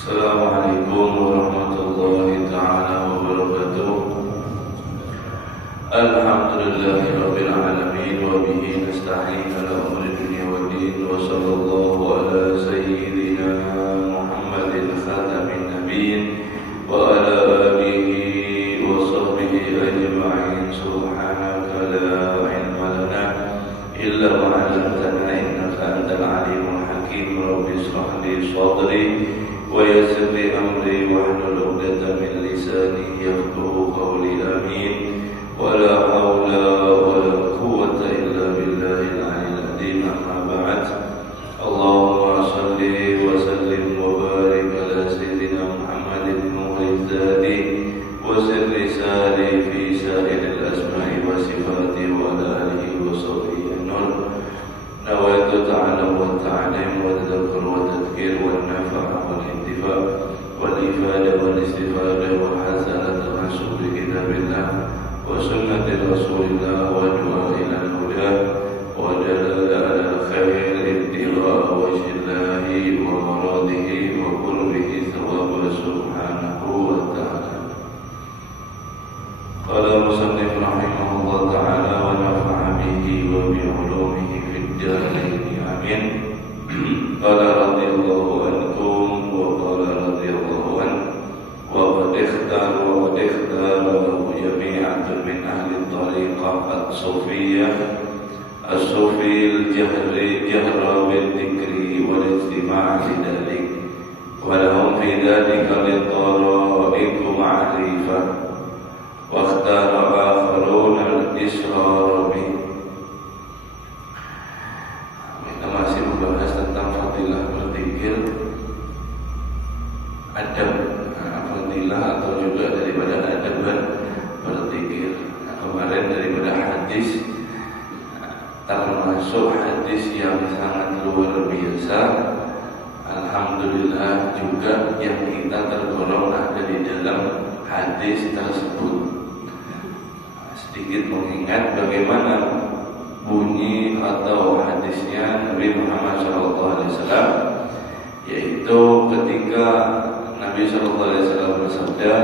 Assalamualaikum warahmatullahi ta'ala wabarakatuh. Alhamdulillahi rabbil alamin wa bihi nasta'in ala umuri dunya wa din wa sallallahu ala sayyidina Muhammadin khatamin nabiyyin wa ala alihi wa sahbihi ajma'in. Subhanaka la ilma lana illa ma 'allamtana innaka antal alimul hakim. Rabbi ishrah li sadri wa yassir li amri wahlul 'uqdatam min lisani yafqahu qawli. Amin. Wala haula wala quwwata illa billahil 'aliyyil 'azim. Amma ba'd. Allahumma shalli wa sallim wa barik ala sayyidina Muhammadin nuril zati wa sirri sari fi sa'iril asma'i wa sifati wa ala alihi wa sahbihi nur. Nawaitu ta'allam wa ta'alim wa tadhakkur wa tadhkir wa nafa' wa intifa' wal ifadah wal istifadah wal hasanah termasuk di kitabillah wa sunnati rasulillah wa du'a ila al-huda wa dalala ala al-khair ibtigha wajhillahi wa maradihi wa qurbihi thawaba subhanahu wa ta'ala. Qala musannif rahimahullah ta'ala wa nafa'a bihi wa bi 'ulumihi fid darain. Amin. Qala radhiyallahu ankum wa qala radhiyallahu an wa qad ikhtara jami'atun min ahli tariqah as-sufiyyah as-sufi al-jahri jahra bil-dhikri wal-istima' lidhalik wa lahum fi dhalika li-tara'iq ma'rifah wa ikhtara akharun al-israr bih. Kita masih membahas tentang fadilah berzikir, adab fadilah atau juga daripada adab berzikir. Kemarin daripada hadis, termasuk hadis yang sangat luar biasa. Alhamdulillah juga yang kita tergolong ada di dalam hadis tersebut. Sedikit mengingat bagaimana bunyi atau hadisnya Nabi Muhammad SAW, yaitu ketika Nabi SAW bersabda,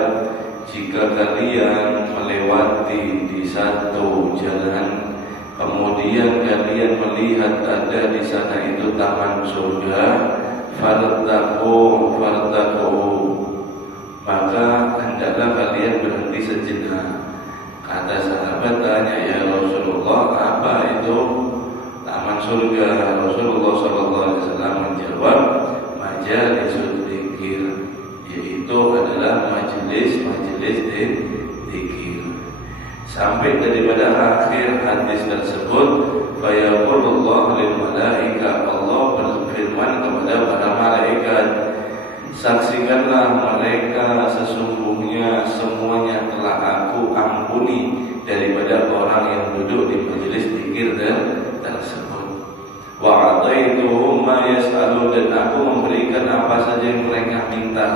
jika kalian melewati di satu jalan, kemudian kalian melihat ada di sana itu taman surga, fartaqu, maka hendaklah kalian berhenti sejenak. Kata sahabat tanya, ya Rasulullah, apa itu taman surga? Rasulullah SAW menjawab, majalisul dzikir, yaitu adalah majelis dzikir. Sampai daripada akhir hadis tersebut, fa yaqulullahu lil malaika, Allah berfirman kepada para malaikat, saksikanlah mereka, sesungguhnya semuanya telah aku ampuni daripada orang yang duduk di majelis dzikir tersebut. Wa ataituhum ma yas'alun, dan aku memberikan apa saja yang mereka minta,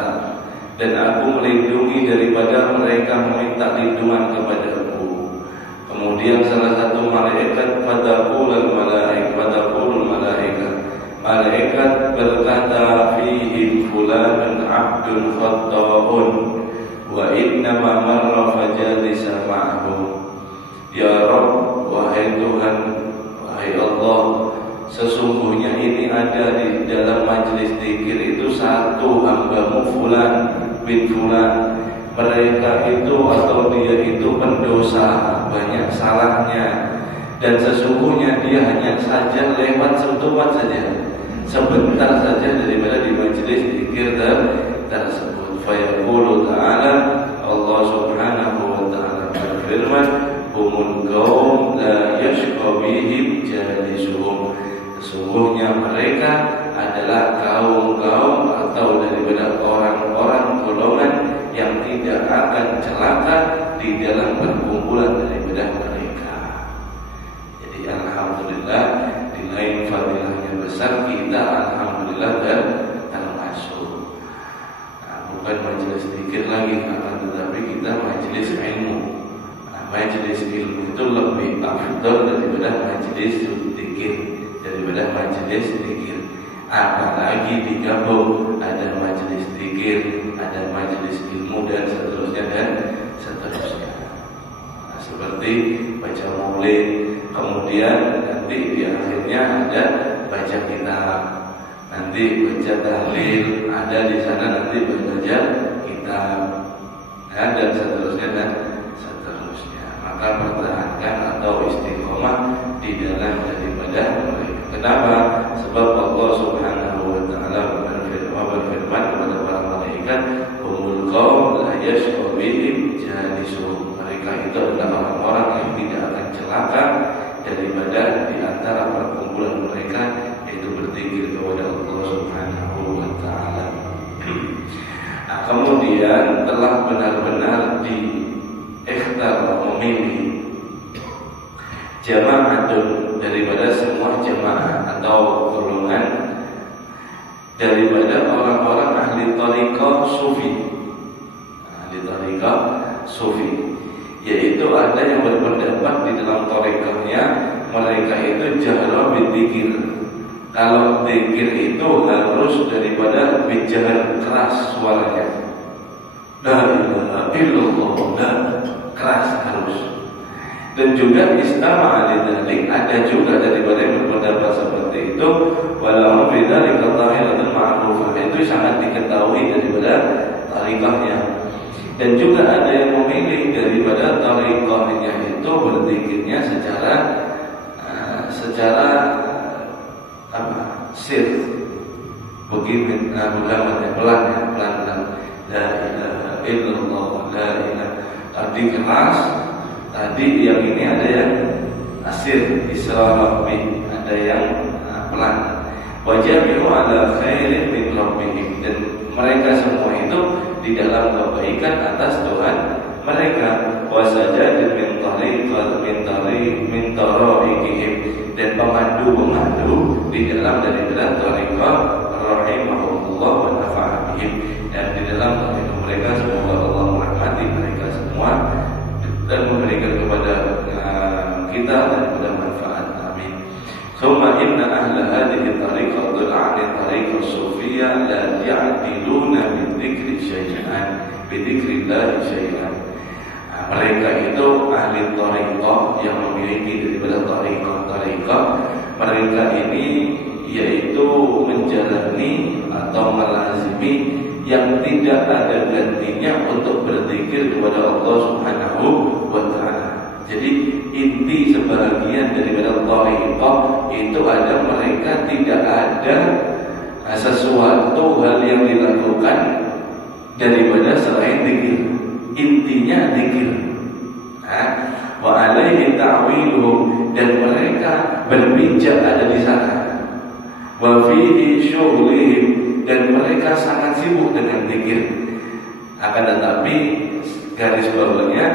dan aku melindungi daripada mereka meminta lindungan kepadaku. Kemudian salah satu malaikat fadaqulul malaikat, malaikat berkata, fihim fulanun abdun khatta'un wa innama marra fajalisa ma'hu. Ya Rabb, wahai Tuhan, wahai Allah, sesungguhnya ini ada di dalam majelis zikir itu satu hambamu fulan bin fulan. Mereka itu atau dia itu pendosa, banyak salahnya, dan sesungguhnya dia hanya saja lewat sebentar saja daripada di majelis zikir tersebut. Fa yaqulu ta'ala, Allah subhanahu wa ta'ala berfirman, humul qaum la yashqa bihim jalisuhum, sesungguhnya mereka adalah kaum-kaum atau daripada orang-orang golongan yang tidak akan celaka di dalam perkumpulan daripada mereka. Jadi alhamdulillah, di lain fadilahnya besar, kita alhamdulillah termasuk. Bukan majelis zikir lagi, akan tetapi kita majelis ilmu. Majelis ilmu itu lebih afdal daripada majelis zikir, daripada majelis zikir. apalagi digabung ada majelis zikir, ada majelis ilmu dan seterusnya. Nah, seperti baca maulid, kemudian nanti di akhirnya ada baca kitab, nanti baca tahlil, ada di sana nanti baca kitab, ya, dan seterusnya. Maka pertahankan atau istiqomah di dalam daripada mereka. Kenapa? Sebab Allah Subhanahu wa taala berfirman kepada para malaikat, "Humul qaum la yashqa bihim jalisuhum." Mereka itu adalah orang-orang yang tidak akan celaka daripada di antara perkumpulan mereka, yaitu berzikir kepada Allah Subhanahu wa taala. Nah, kemudian telah benar-benar ikhtar memilih jamaatun daripada semua jamaah atau golongan daripada orang-orang ahli thariqah sufi, yaitu ada yang berpendapat di dalam thariqahnya mereka itu jahra bidzikir. Kalau zikir itu harus daripada bijahr, keras suaranya, la ilaha illallah, keras harus. Dan juga istama'a lidzalik, ada juga daripada yang berpendapat seperti itu, walau bidzalika tahiratun ma'rufah, itu sangat diketahui daripada tariqahnya. Dan juga ada yang memilih daripada tariqahnya itu berzikirnya secara sir, begini, pelan-pelan, la ilaha illallah, la ilaha. Tadi keras, tadi yang ini ada yang asir, isra'abi, ada yang pelan. Wajami'u ala khairin min rabbihim, dan mereka semua itu di dalam kebaikan atas Tuhan mereka. Wasajadin min tariqihim, dan pemandu di dalam daripada tariqah rahimahullah wa nafa'a bihim, dan di dalam tariqah mereka semoga Allah merahmati mereka semua dan memberikan kepada kita daripada manfaat. Amin. Thumma inna ahla hadhihi tariqatul a'li tariqah sufiyah la ya'diluna bi dzikrillah syai'an. Mereka itu ahli tariqah yang memiliki daripada tariqah. Mereka ini yaitu menjalani atau melazimi yang tidak ada gantinya untuk berzikir kepada Allah Subhanahu wa taala. Jadi inti sebagian daripada tariqah itu ada mereka tidak ada sesuatu hal yang dilakukan daripada selain zikir. Intinya zikir. Wa alaihi ta'wiluhum, dan mereka berpijak ada di sana. Wa fihi syughlihim, dan mereka sangat sibuk dengan zikir. Akan tetapi garis bawahnya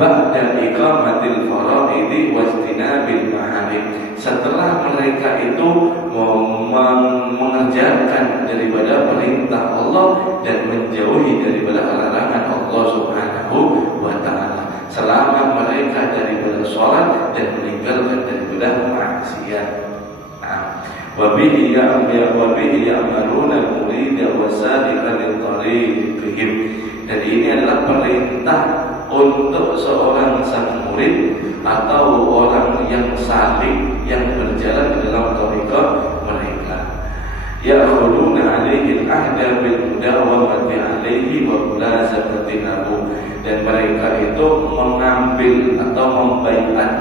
ba'da iqamatil faraidi wastinabil maharim, setelah mereka itu mengerjakan daripada perintah Allah dan menjauhi daripada larangan Allah Subhanahu wa taala, selama mereka daripada sholat dan meninggalkan daripada maksiat. Wa bihi ya'maruna al-murida wa sadiqa li tariqihim. Jadi ini adalah perintah untuk seorang sang murid atau orang yang salik yang berjalan di dalam tariqah mereka. Ya'khuduna 'alaihi al-'ahda bil mudawamati 'alaihi wa mulazamati lahu, dan mereka itu mengambil atau membaiat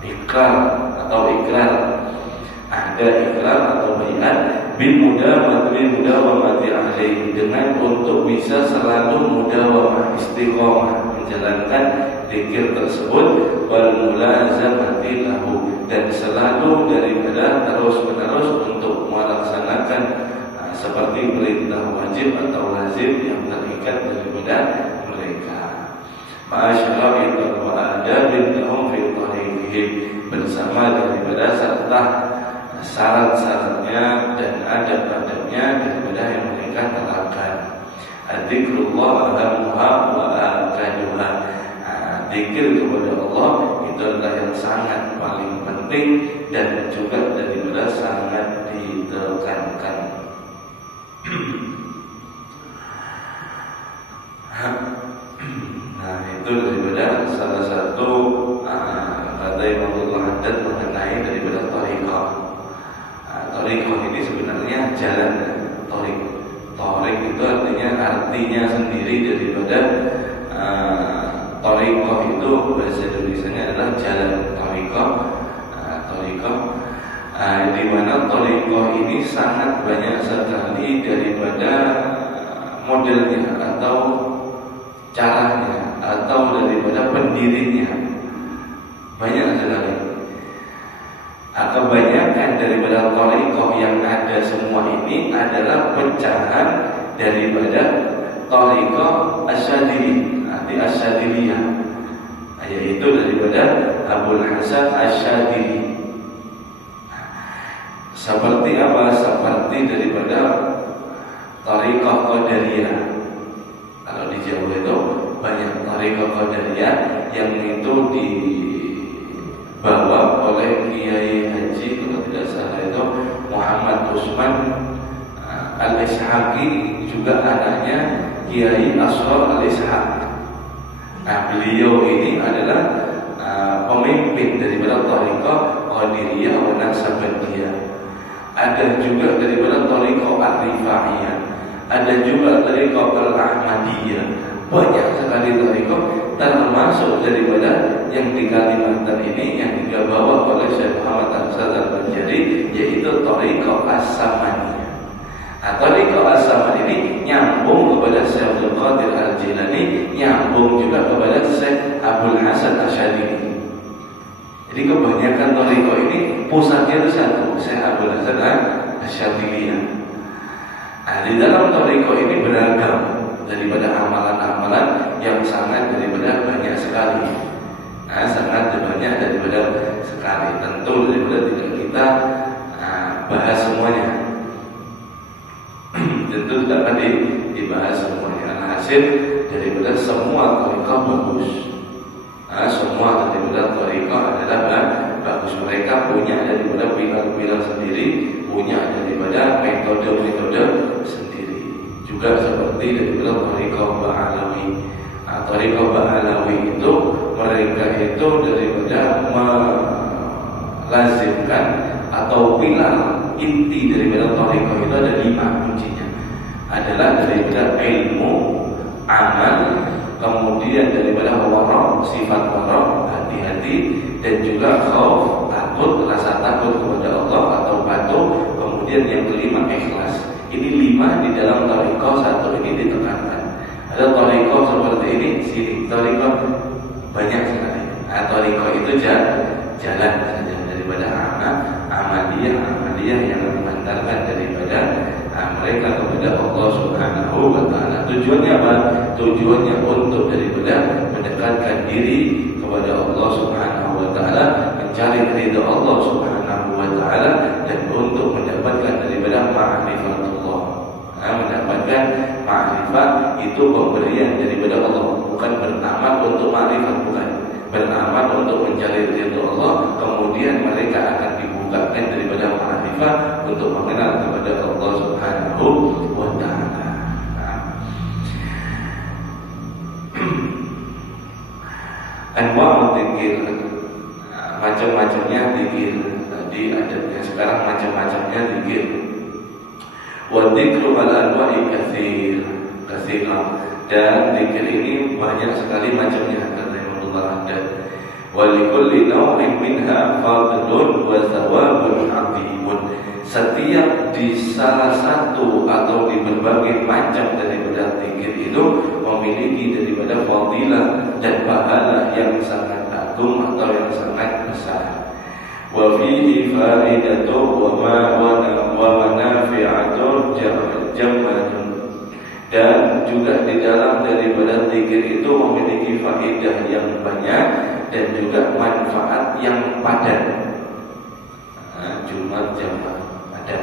ikrar ada ikrar atau baiat bil mudawamati alaihi, dengan untuk bisa selalu mudawamah, istiqomah menjalankan zikir tersebut, wal mulazamati lahu, dan selalu daripada terus-menerus untuk melaksanakan seperti perintah wajib atau lazim yang terikat daripada mereka. Ma'asyarakat wa adabin lahum fi tariqihim, bersama daripada serta syarat-syaratnya dan adab-adabnya daripada yang mereka terapkan. Dzikrullah ahammuha wa akaduha. Zikir kepada Allah itu itu adalah yang sangat paling penting dan juga daripada sangat ditekankan. Nah, itu daripada salah satu kata Imam Al-Haddad mengenai daripada thariqah. Thariqah ini sebenarnya jalan. Thariq itu artinya sendiri daripada thariqah itu bahasa Indonesianya adalah jalan. Thariqah di mana thariqah ini sangat banyak sekali daripada modelnya atau caranya atau daripada pendirinya, banyak sekali. Kebanyakan daripada thariqah yang ada semua ini adalah pecahan daripada thariqah Asyadili, arti Asyadiliyah, yaitu daripada Abul Hasan Asyadili. Seperti apa? Seperti daripada thariqah Qadariyah. Kalau di Jawa itu banyak thariqah Qadariyah yang itu dibawa oleh Kiai Haji, kalau tidak salah itu Muhammad Usman Al-Ishaqi, juga anaknya Kiai Asghar Al-Ishaq. Nah, beliau ini adalah pemimpin daripada thariqah Qadiriyah wa Naqsabandiyah. Ada juga daripada thariqah Ar-Rifaiyah, ada juga thariqah Al-Ahmadiyah. Banyak sekali thariqah, termasuk daripada yang di Kalimantan ini yang dibawa oleh Syekh Muhammad Al-Hasan Al-Banjari, yaitu thariqah As-Samaniyah. Thariqah As-Samaniyah ini nyambung kepada Syekh Abdul Qadir Al-Jilani, nyambung juga kepada Syekh Abul Hasan Asyadili. Jadi kebanyakan thariqah ini pusatnya itu satu, Syekh Abul Hasan Asyadiliyah. Di dalam thariqah ini beragam daripada amalan-amalan yang sangat daripada banyak sekali. Sangat banyak daripada sekali. Tentu daripada tidak kita bahas semuanya. Tentu tidak akan dibahas semuanya. Hasil daripada semua thariqah bagus. Semua daripada thariqah adalah bagus. Mereka punya daripada pilar-pilar sendiri, punya daripada metode-metode sendiri. Juga seperti daripada thariqah Ba'alawi. Thariqah Ba'alawi itu mereka itu daripada melazimkan atau pilar inti daripada thariqah itu ada 5 kuncinya. Adalah daripada ilmu, amal, kemudian daripada wara', sifat wara', hati-hati, dan juga khauf, takut, rasa takut kepada Allah atau patuh. Kemudian yang kelima ikhlas. Ini 5 di dalam thariqah satu ini ditekankan. Ada thariqah seperti ini, sini thariqah banyak sekali. Thariqah itu jalan saja daripada amaliyah yang mengantarkan daripada mereka kepada Allah Subhanahu wa Ta'ala. Tujuannya apa? Tujuannya untuk daripada mendekatkan diri kepada Allah Subhanahu wa Ta'ala, mencari ridha Allah Subhanahu wa Ta'ala, dan untuk mendapatkan daripada ma'rifatullah. Mendapatkan ma'rifat itu pemberian daripada Allah, bukan beramal untuk ma'rifat, bukan beramal untuk mencari ridha Allah. Kemudian mereka akan dibukakan daripada ma'rifat untuk mengenal kepada Allah Subhanahu wa Ta'ala. Anwa'ul dzikir, macam-macamnya dzikir. Tadi adabnya, sekarang macam-macamnya dzikir. Wa dzikru ala anwa'i katsira. Dan dzikir ini banyak sekali macamnya, kata Imam Al-Haddad. Wa likulli naw'in minha fadlun wa thawabun 'azimun. Setiap di salah satu atau di berbagai macam daripada dzikir itu memiliki daripada fadilah dan pahala yang sangat agung atau yang sangat besar. Wa fihi faidatu wa manafi'atu jammatun. Dan juga di dalam daripada dzikir itu memiliki faedah yang banyak dan juga manfaat yang padat. Jumat jamak padat.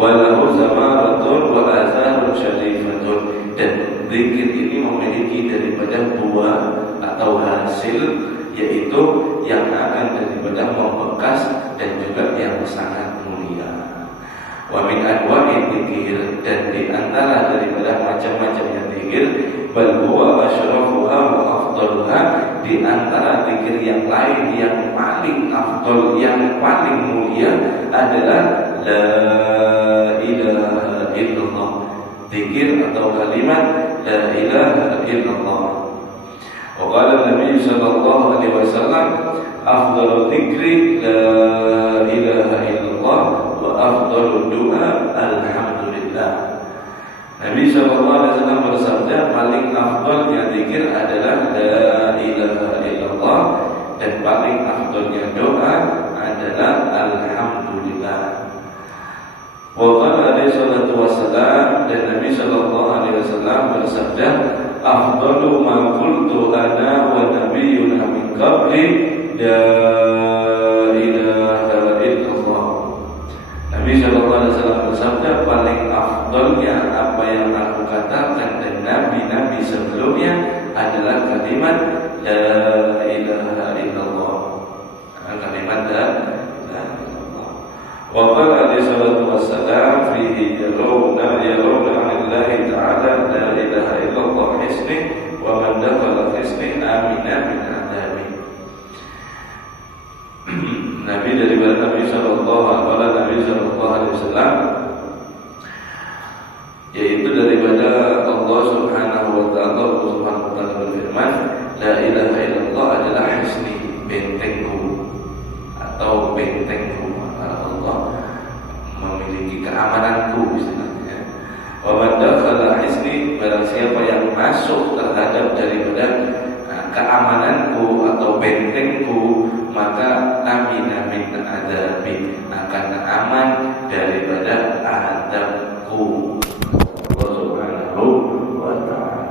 Walahu samaratun wa atharun syarifatun. Dan dzikir ini memiliki daripada buah atau hasil yaitu yang akan daripada membekas dan juga yang sangat mulia. Wa min anwa'i dzikir, dan di antara daripada macam-macamnya zikir, bal huwa asyrafuha wa afdaluha, di antara zikir yang lain yang paling afdal, yang paling mulia adalah la ilaha illallah. Zikir atau kalimat la ilaha illallah. Wa qala Nabi sallallahu alaihi wasallam, afdalu dzikri la ilaha illallah wa afdalu du'a alhamdulillah. Nabi sallallahu alaihi wasallam bersabda, paling afdalnya zikir adalah la ilaha illallah, dan paling afdalnya doa adalah alhamdulillah. Wa qala alaihi salatu wassalam, dan Nabi sallallahu alaihi wasallam bersabda, afdalu ma qultu ana wa nabiyyun min qabli la ilaha illallah. Nabi sallallahu alaihi wasallam bersabda, paling afdalnya apa yang aku katakan dan nabi-nabi sebelumnya adalah kalimat la ilaha illallah. Kalimat la ilaha illallah. Wa qala alaihi salatu wassalam, fihi yarawna anillahi ta'ala la ilaha illallah hisni, wa man dakhala hisni amina min adabi. Nabi daripada Nabi sallallahu alaihi wasallam, yaitu daripada Allah subhanahu wa ta'ala berfirman, la ilaha illallah adalah hisni, bentengku atau bentengku. Allah memiliki keamananku istilahnya. Wa man dakhala hisni, barang siapa yang masuk terhadap daripada keamananku atau bentengku, maka amina min adabi, akan aman daripada adabku. Allah subhanahu wa ta'ala.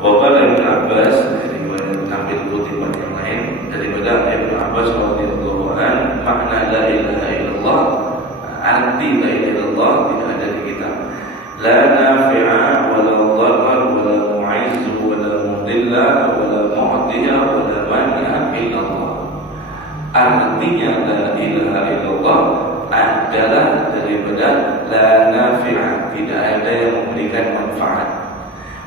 Wa qala Ibnu Abbas, ambil kutipan yang lain daripada Ibnu Abbas radhiyallahu anhu, makna la ilaha illallah, arti la ilaha illallah tidak ada di kitab. La nafi'a wa la dharar wa la mu'izz wa la mudilla wa la mu'tiya wa la mani'a illallah. Artinya la ilaha illallah adalah daripada la nafi'a, tidak ada yang memberikan manfaat,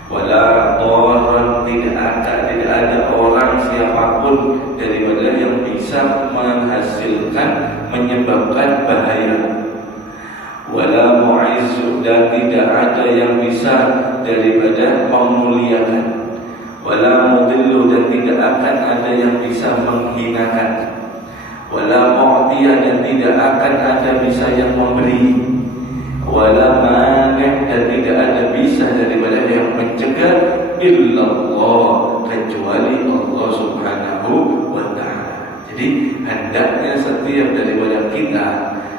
wala dharar, tidak ada orang siapapun daripada yang bisa menghasilkan, menyebabkan bahaya, wala mu'izz, dan tidak ada yang bisa daripada memuliakan, wala mudillu, dan tidak akan ada yang bisa menghinakan, wala mu'tiya, dan tidak akan ada bisa yang memberi, wala mani', dan tidak ada bisa daripada yang mencegah, illallah, kecuali Allah subhanahu wa ta'ala. Jadi hendaknya setiap daripada kita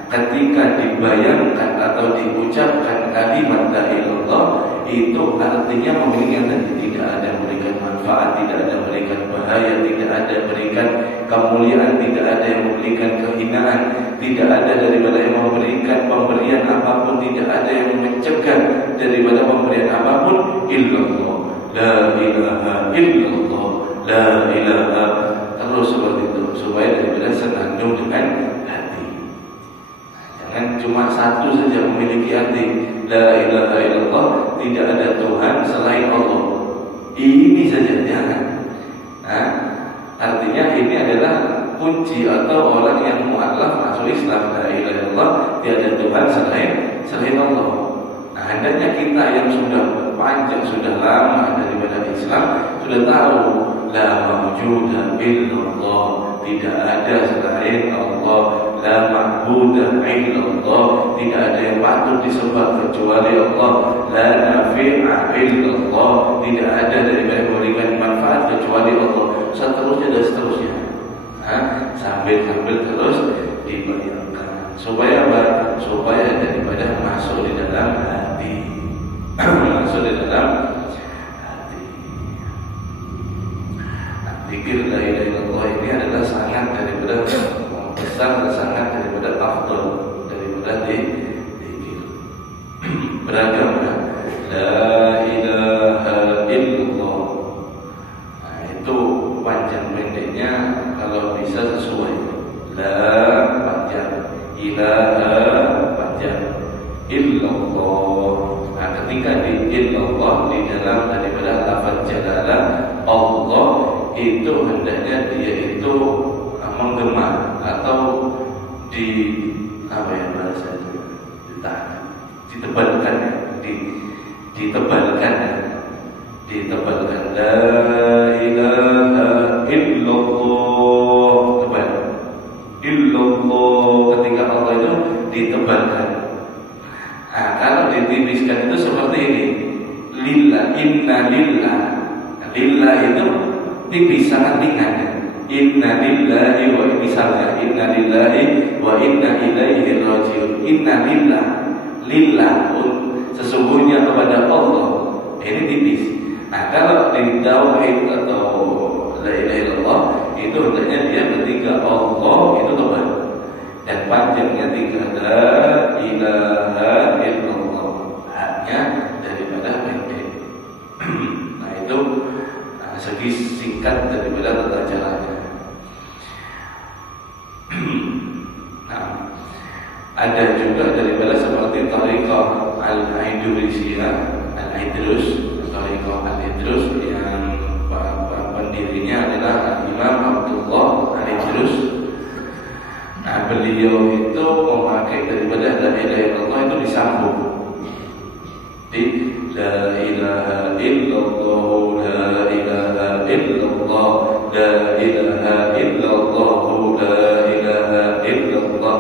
ketika dibayangkan atau diucapkan kalimat la ilallah, itu artinya mengingat tidak ada memberikan manfaat, tidak ada memberikan bahaya, tidak ada memberikan kemuliaan, tidak ada yang memberikan kehinaan, tidak ada daripada yang memberikan pemberian apapun, tidak ada yang mencegah daripada pemberian apapun, illallah, la ilaha illallah, la ilaha, terus seperti itu, supaya daripada senandung dengan hati. Jangan cuma satu saja memiliki hati, la ilaha illallah, tidak ada Tuhan selain Allah, ini saja, jangan. Artinya ini adalah kunci atau orang yang mu'allaf masuk Islam, la ilaha illallah, tiada Tuhan selain Allah. Hendaknya kita yang sudah panjang, sudah lama daripada Islam, sudah tahu la mawjuda illallah, tidak ada selain Allah, la ma'budah illallah, tidak ada yang patut disembah kecuali Allah, la nafi'a illallah, tidak ada daripada yang memberikan manfaat kecuali Allah, seterusnya dan seterusnya. Sambil terus dibayangkan, supaya apa? Supaya daripada masuk di dalam hati, masuk di dalam hati. Zikir la ilaha illallah ini adalah sangat daripada besar dan sangat daripada afdal daripada zikir. Berarti illallah. Nah, ketika di illallah di dalam daripada lafaz jalalah Allah itu hendaknya dia itu menggema atau di apa ya bahasanya, ditebalkan ya, ditebalkan la ilaha illallah, tebal illallah. Ketika Allah itu ditebalkan. Nah, kalau ditipiskan itu seperti ini, lillah, inna lillah. Lillah itu tipis, sangat ringan. Inna lillahi wa misalnya inna lillahi wa inna ilaihi rajiun. Inna lillah, lillah sesungguhnya kepada Allah. Ini tipis. Nah, kalau di tauhid atau la ilaha illallah itu hendaknya dia ketika Allah itu tebal dan panjangnya tiga la ilaha illallah, haknya daripada pendek. Nah, itu segi singkat daripada tata caranya. Nah, ada juga daripada seperti thariqah al-Idrisiyah, al-Idrus, thariqah al-Idrus yang pendirinya adalah Imam Abdullah al-Idrus. Nah, beliau itu memakai daripada la ilaha illallah itu disambung di la ilaha illallah, la ilaha illallah, la ilaha illallah, la ilaha illallah.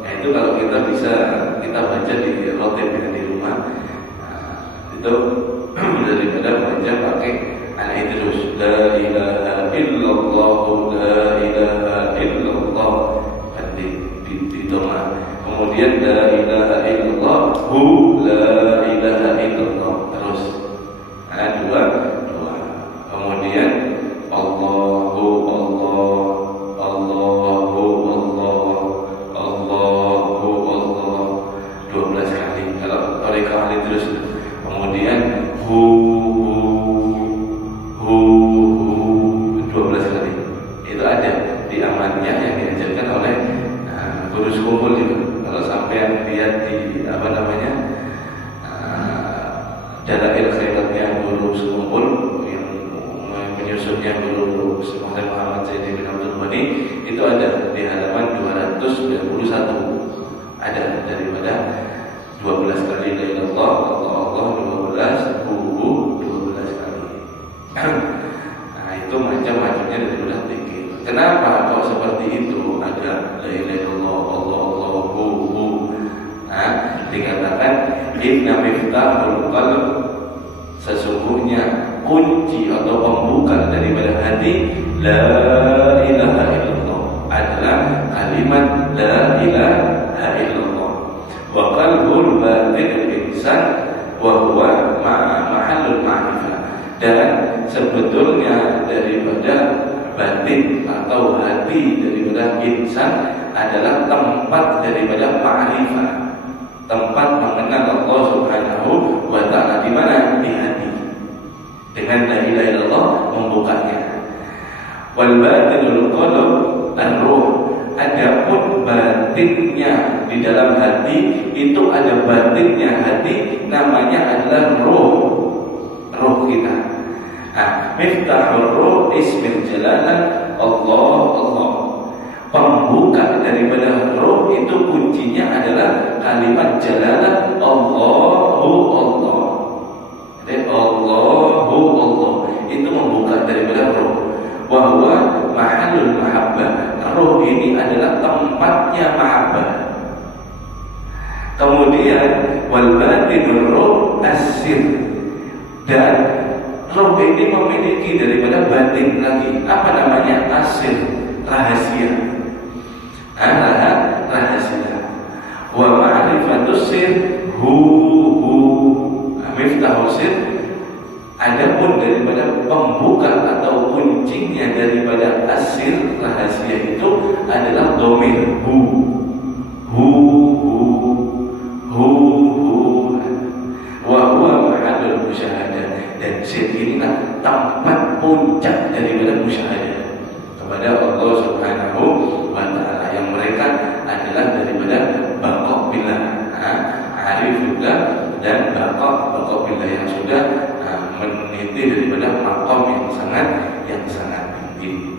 Nah, itu kalau kita bisa kita baca di rotib di rumah. Nah, itu daripada baca pakai al-Idrus, la ilaha illallah, la ilaha illallah, di tengah. Kemudian la ilaha illallah, la ilaha illallah, terus. Nah, dua. Kemudian Allahu Allah, Allahu Allah, Allahu Allah 12 kali. Kalau thariqah al-Idrus. Kemudian hu 12 kali. Itu ada di amannya yang diajarkan oleh guru sekumpul juga. Kalau sampai lihat di apa namanya Dalail Khairatnya guru sekumpul yang menyusunnya guru Muhammad Zaidi bin Abdul Ghani, itu ada di halaman 291 ada daripada 12 kali la ilallah, Allah 12, 12 kali. Nah, itu macam-macamnya daripada zikir. Kenapa kok seperti itu? Ada la ilaha illallah, Allahu. Nah, dikatakan inna miftahul qalb, sesungguhnya kunci atau pembuka daripada hati la ilaha illallah adalah kalimat la ilaha illallah. Wa qalbul batinil insan wa huwa mahallul ma'rifah. Dan sebetulnya daripada batin atau hati daripada insan adalah tempat daripada ma'rifah, tempat mengenal Allah Subhanahu wa ta'ala. Di mana? Di hati. Dengan la ilaha illallah membukanya. Wal batinul qalb ar-ruh. Adapun batinnya di dalam hati itu ada batinnya hati, namanya adalah roh kita. Nah, miftahur ruh ismil jalalah Allah. Pembuka daripada roh itu kuncinya adalah kalimat jalalah Allah. Jadi Allahu Allah itu membuka daripada roh. Wa huwa mahallul mahabbah. Roh ini adalah tempatnya mahabbah. Kemudian wal batinur ruh as-sir. Dan roh ini memiliki daripada batin lagi. Apa namanya? As-sir, rahasia. Rahasia. Wa ma'rifatus sir hu. Miftahus sir. Adapun daripada pembuka atau kuncinya daripada asir rahasia itu adalah dhamir hu. Wa huwa mahallul musyahadah. Dan sir inilah tempat puncak daripada musyahadah kepada Allah Subhanahu wa ta'ala, yang mereka adalah daripada baqaq billah, arif dan bakok bila yang sudah meniti daripada makom yang sangat tinggi.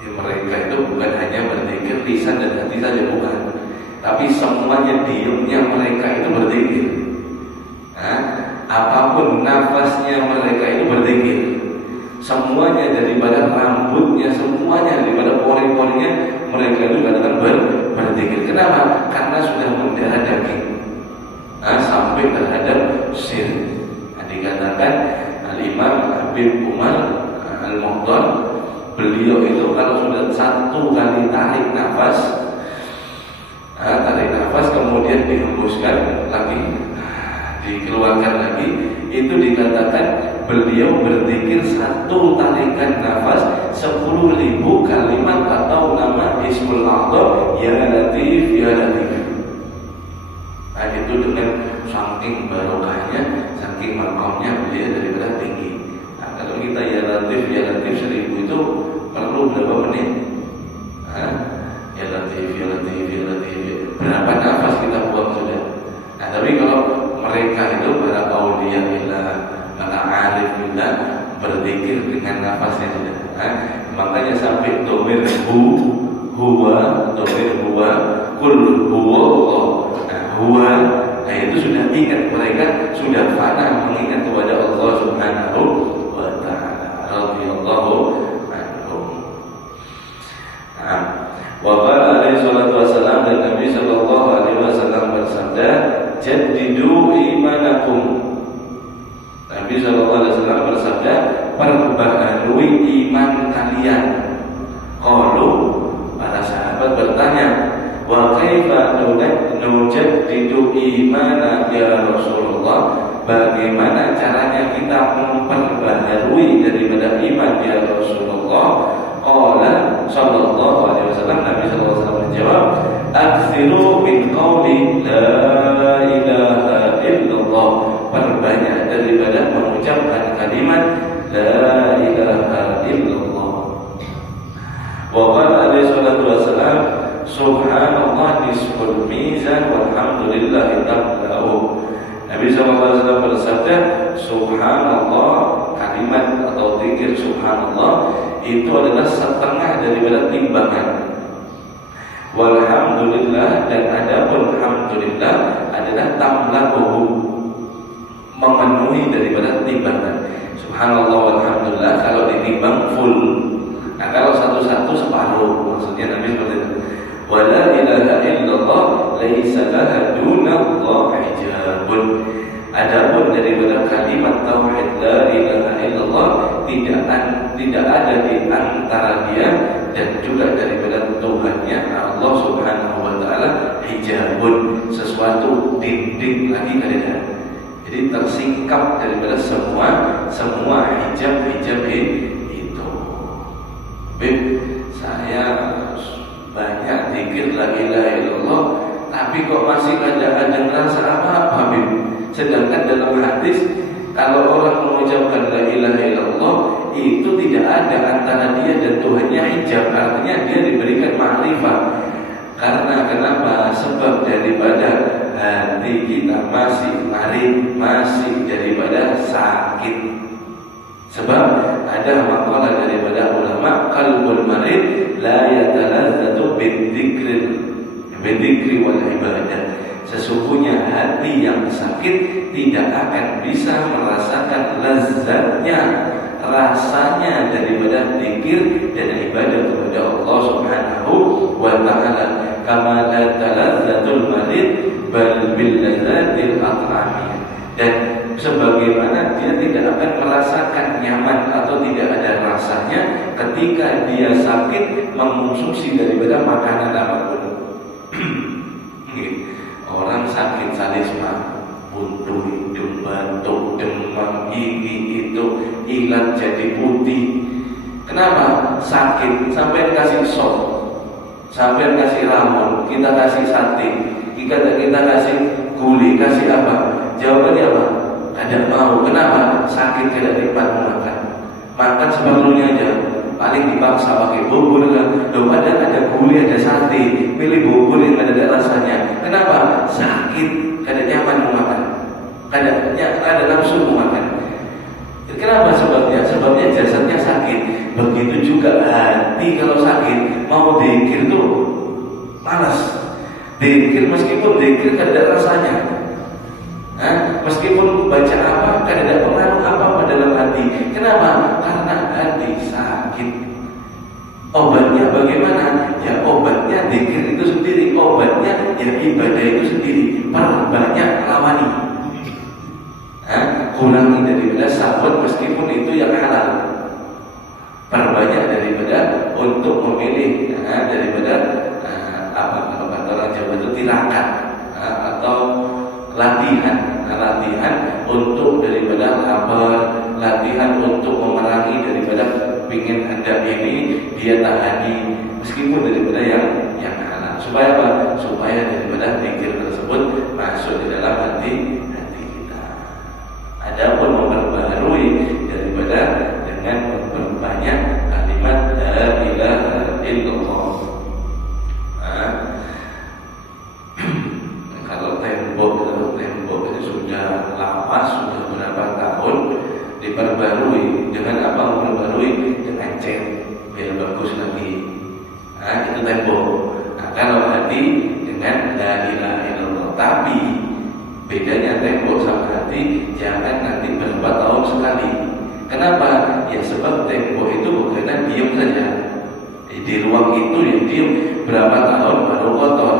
Mereka itu bukan hanya berzikir lisan dan hati saja, bukan, tapi semuanya diamnya mereka itu berzikir. Apapun nafasnya mereka itu berzikir. Semuanya daripada rambutnya, semuanya daripada pori-porinya mereka itu katakan berzikir. Kenapa? Karena sudah mendarah daging sampai terhadap sir. Dikatakan Al-Imam Habib Umar Al-Muqtar, beliau itu kalau sudah satu kali tarik nafas kemudian dihembuskan lagi, dikeluarkan lagi, itu dikatakan beliau berzikir satu tarikan nafas 10.000 kalimat atau nama Ismul A'zam Ya Latif Ya Latif. Itu dengan saking barokahnya, saking makamnya beliau daripada tinggi. Kalau kita Ya Latif 1000 itu perlu berapa menit? Ya Latif Ya Latif Ya Latif, berapa nafas kita buang sudah. Tapi kalau mereka itu para auliya billah, para arif billah berzikir dengan nafasnya sudah. Makanya sampai domir huwa, kul huwa Allah. Huwa, itu sudah ingat, mereka sudah fana mengingat kepada Allah Subhanahu wa ta'ala. Radhiyallahu anhum. Wa qala alaihi salatu wassalam, dan Nabi sallallahu alaihi wasallam bersabda, jaddidu imanakum. Nabi sallallahu alaihi wasallam bersabda, perbaharui iman kalian. Qalu, para sahabat bertanya, wa kaifa nujaddidu imana ya Rasulullah? Bagaimana caranya kita memperbaharui daripada iman ya Rasulullah? Qala sallallahu alaihi wasallam, Nabi sallallahu alaihi wasallam menjawab, aktsiru min qauli la ilaha illallah. Perbanyak daripada mengucapkan kalimat la ilaha illallah. Wa qala alaihi salatu wassalam, subhanallah nisful mizan walhamdulillahi tamla'u. Nabi SAW bersabda, subhanallah, kalimat atau zikir subhanallah itu adalah setengah daripada timbangan. Walhamdulillah, dan adapun alhamdulillah adalah tamla'u, memenuhi daripada timbangan. Subhanallah walhamdulillah kalau ditimbang full. Nah, kalau satu-satu separuh, maksudnya Nabi seperti itu. Wala ilaha illallah laisa laha dunallah hijabun. Adapun daripada kalimat tauhid la ilaha illallah tidak ada di antara dia dan juga daripada Tuhannya Allah Subhanahu wa taala hijabun, sesuatu dinding lagi ada. Jadi tersingkap daripada semua hijab itu. Saya banyak zikir la ilaha illallah, tapi kok masih ada ngerasa apa-apa, Bib? Sedangkan dalam hadis kalau orang mengucapkan la ilaha illallah itu tidak ada antara dia dan Tuhannya hijab, artinya dia diberikan ma'rifah. Karena kenapa? Sebab daripada hati kita masih daripada sakit. Sebab ada makalah daripada ulama, qalbul marid la yatalazzatu bidzikri wal ibadah. Sesungguhnya hati yang sakit tidak akan bisa merasakan lezatnya, rasanya daripada zikir dan ibadah kepada Allah Subhanahu wa taala. Kama la talazzatul marid bal bil lazzatil at'amiyah. Dan sebagaimana dia tidak akan merasakan nyaman atau tidak ada rasanya ketika dia sakit mengonsumsi daripada makanan apapun. Orang sakit salisma, buntu hidung, batuk, demam, ini itu, ilat jadi putih. Kenapa? Sakit sampai kasih sop, sampai kasih ramon, kita kasih sate, kita kasih gulai, kasih apa? Jawabannya apa? Tidak mau. Kenapa? Sakit tidak dapat makan seperlunya aja. Paling dipaksa pakai bubur kan. Padahal ada gulai, ada sate, pilih bubur yang ada rasanya. Kenapa? Sakit, kada nyaman mau makan, kada nafsu mau makan. Kenapa sebabnya? Sebabnya jasadnya sakit. Begitu juga hati kalau sakit, mau zikir tuh malas. Zikir meskipun zikir kada ada rasanya. Meskipun baca apa, kada ada pengaruh apa dalam hati. Kenapa? Karena hati sakit. Obatnya bagaimana? Ya obatnya zikir itu sendiri, obatnya ya ibadah itu sendiri. Perbanyak lawani. Kurangi daripada sahwat meskipun itu yang halal. Perbanyak daripada untuk memilih daripada apa kalau kata orang Jawa itu tirakat atau latihan untuk daripada lapar, latihan untuk memerangi daripada pingin anda ini dia tahani meskipun daripada yang halal. Supaya apa? Supaya daripada zikir tersebut masuk di dalam hati kita. Adapun memperbarui daripada dengan memperbanyak kalimat la ilaha illallah. Kalau tembok itu sudah lama, sudah berapa tahun diperbarui dengan apa? Memperbarui dengan cat biar bagus lagi. Itu tembok. Kalau hati dengan la ilaha illallah. Tapi bedanya tembok sama hati, jangan nanti berapa tahun sekali. Kenapa? Ya sebab tembok itu bukan diam saja. Di ruang itu yang diam berapa tahun baru kotor.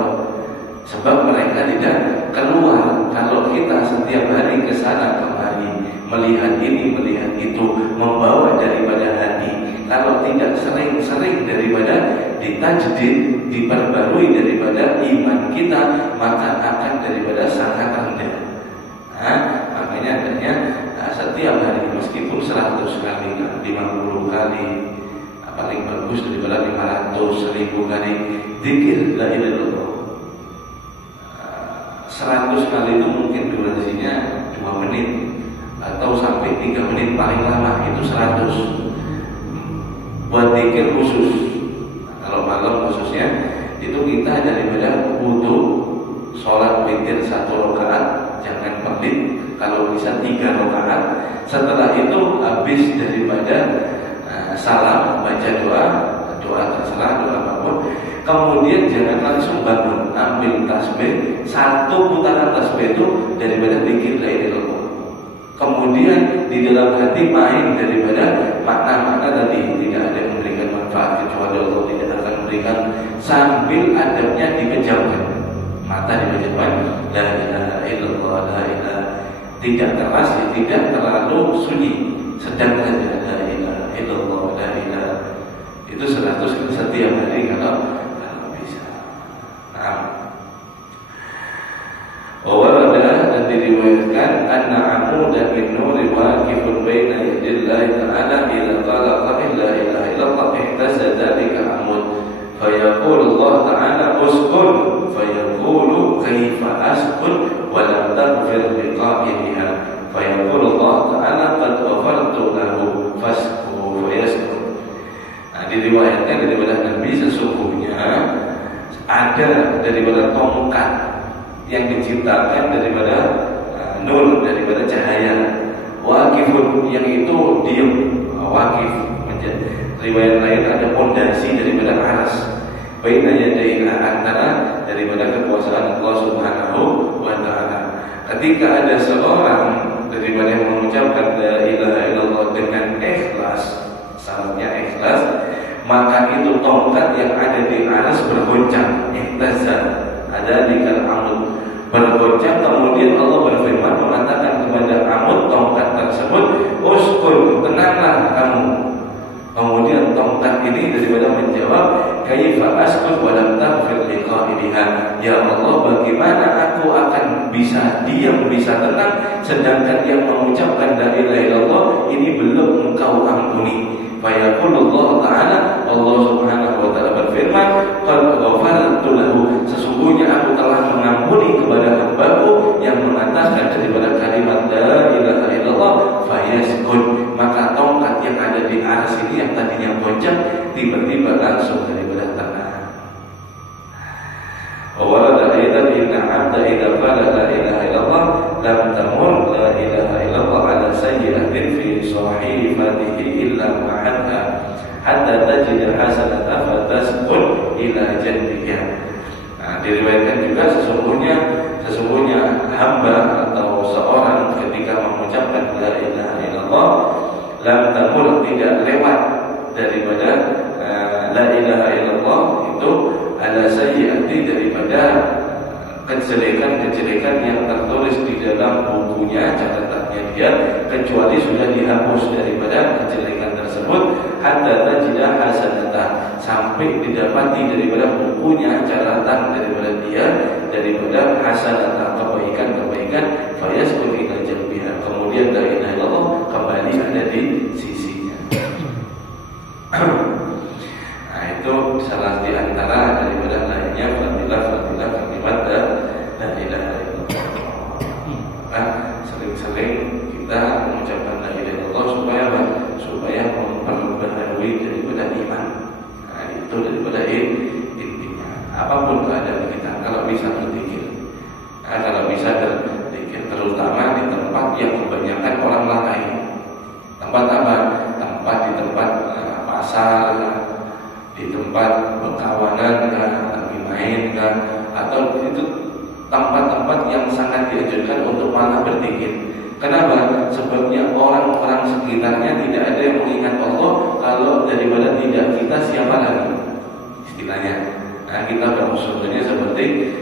Sebab mereka tidak keluar. Kalau kita setiap hari ke sana kemari, melihat ini, melihat itu, membawa daripada hati. Kalau tidak sering-sering daripada ditajdid, diperbarui daripada iman kita, maka akan daripada sangat rendah. Makanya adanya setiap hari meskipun 100 kali, 50 kali, paling bagus daripada 500, 1000 kali zikir la ilaha illallah. 100 kali itu mungkin durasinya 2 menit atau sampai 3 menit paling lama, itu 100 buat zikir khusus. Kalau malam khususnya itu kita daripada wudu sholat witir 1 rakaat jangan pelit, kalau bisa 3 rakaat. Setelah itu habis daripada salam baca doa terserah doa apapun. Kemudian jangan langsung bangun, ambil tasbih, 1 putaran tasbih itu daripada zikir la ilaha illallah. Kemudian di dalam hati main daripada makna-makna tadi, tidak ada yang memberikan manfaat kecuali Allah tidak akan memberikan, sambil adabnya dipejamkan, mata dipejamkan, la ilaha illallah, la ilaha, tidak keras, tidak terlalu sunyi, sedang saja la ilaha illallah, la ilaha. Itu 100 setiap hari kalau bisa. Wawarada dan diriwayatkan anna amudan min nuri waqifun baina yadillahi ta'ala ila qala la ilaha illallah ihtasada dzalika amud fayaqulu Allah ta'ala uskun fayaqulu kaifa askun wa lam taghfir liqa'iha fayaqulu Allah ta'ala qad ghafartu lahu fasku fayaskun. Diriwayatkan daripada Nabi sesungguhnya ada daripada tongkat yang diciptakan daripada nur, daripada cahaya. Waqifun yang itu diam, waqif. Riwayat lain ada pondasi daripada aras. Baina yadayhi antara daripada kekuasaan Allah Subhanahu wa taala. Ketika ada seorang daripada yang mengucapkan la ilaha illallah dengan ikhlas, syaratnya ikhlas, maka itu tongkat yang ada di aras bergoncang, ihtazza, ada di amud bergoncang. Kemudian Allah berfirman mengatakan kepada amud tongkat tersebut, uskun, tenanglah kamu. Kemudian tongkat ini daripada menjawab, kaifa askun wa lam taghfir liqa'iha. Ya Allah, bagaimana aku akan bisa diam, bisa tenang, sedangkan yang mengucapkan la ilaha illallah ini belum engkau ampuni. Fayaqulullah ta'ala, Allah Subhanahu wa ta'ala berfirman, qad ghafartu lahu, sesungguhnya aku telah mengampuni kepada hambaku yang mengatakan daripada kalimat la ilaha illallah fayaskun. Maka tongkat yang ada di aras ini yang tadinya goncang tiba-tiba langsung daripada tenang. Wa warada aidan inna 'abda idza hatta tajida hasanatan fatasqul ila jannah. Nah, diriwayatkan juga sesungguhnya hamba atau seorang ketika mengucapkan la ilaha illallah lam tamur, tidak lewat daripada la ilaha illallah itu ala sayyiati, daripada kejelekan-kejelekan yang tertulis di dalam bukunya, catatannya dia, kecuali sudah dihapus daripada kejelekan tersebut hatta tajidah hasanatan, sampai didapati daripada bukunya catatan daripada dia daripada hasanatan, kebaikan-kebaikan, fayasqul ila jalbiha, kemudian la ilaha illallah kembali ada di sisinya. Nah, itu salah di antara daripada lainnya fadilah kalimat la ilaha illallah. Nah, sering-sering kita mengucapkan la ilaha illallah supaya apa? Supaya memperbaharui daripada iman. Nah, itu daripada intinya. Apapun keadaan kita, kalau bisa berzikir. Nah, kalau bisa berzikir, terutama di tempat yang kebanyakan orang lalai. Tempat apa? Tempat di tempat pasar, di tempat berkawanan, lagi main, atau itu tempat-tempat yang sangat dianjurkan untuk malah berzikir. Kenapa? Sebabnya orang-orang sekitarnya tidak ada yang mengingat Allah. Kalau daripada tidak, kita siapa lagi? Istilahnya. Nah, kita berusulnya seperti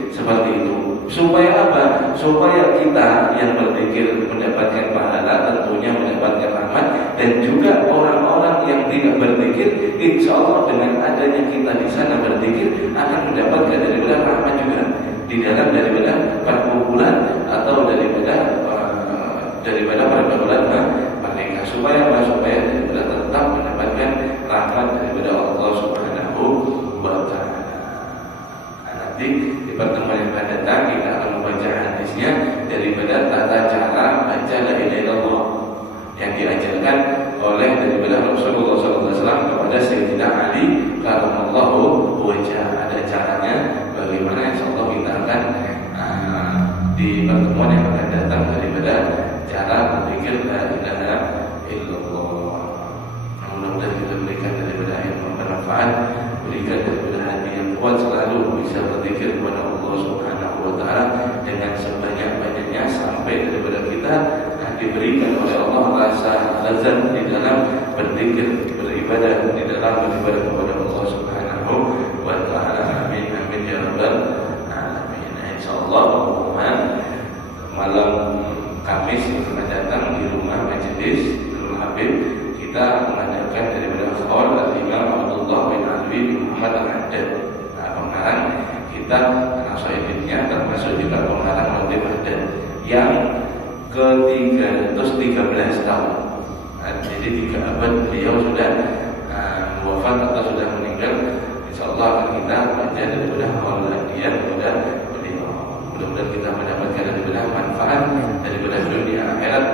itu. Supaya apa? Supaya kita yang berzikir mendapatkan pahala, tentunya mendapatkan rahmat, dan juga orang-orang yang tidak berzikir, insya Allah dengan adanya kita di sana berzikir akan mendapatkan daripada rahmat juga di dalam daripada perkumpulan atau daripada pergaulan mereka, supaya tetap mendapatkan rahmat daripada Allah Subhanahu wa Ta'ala. Nanti di pertemuan yang akan datang kita akan membaca hadisnya daripada tata cara baca la ilaha illallah yang diajarkan oleh daripada Rasulullah SAW kepada Sayyidina Ali karramallahu wajhah. Ada caranya bagaimana, insyaallah kita akan di pertemuan yang akan datang daripada cara berzikir la ilaha illallah. Mudah-mudahan kita berikan daripada ilmu bermanfaat, berikan daripada hati yang kuat, selalu bisa berzikir kepada Allah Subhanahu wa Ta'ala dengan sebanyak-banyaknya, sampai daripada kita diberikan oleh Allah rasa lezat di dalam berzikir, beribadah, di dalam beribadah kepada Allah Subhanahu wa Ta'ala. Amin amin ya rabbal alamin. Insyaallah malam Kamis yang akan datang di rumah majelis Nurul Habib kita mengadakan daripada Khaul Al-Imam Abdullah bin Alwi bin Muhammad Al-Haddad. Nah, pengarang kita nasoidinnya termasuk juga pengarang Al-Imam Haddad yang ke-313 tahun. Nah, jadi 3 abad beliau sudah wafat atau sudah meninggal. Insyaallah akan kita baca daripada Al-Hadiyah kepada beliau. Mudah-mudahan kita mendapatkan daripada manfaat daripada dunia akhirat.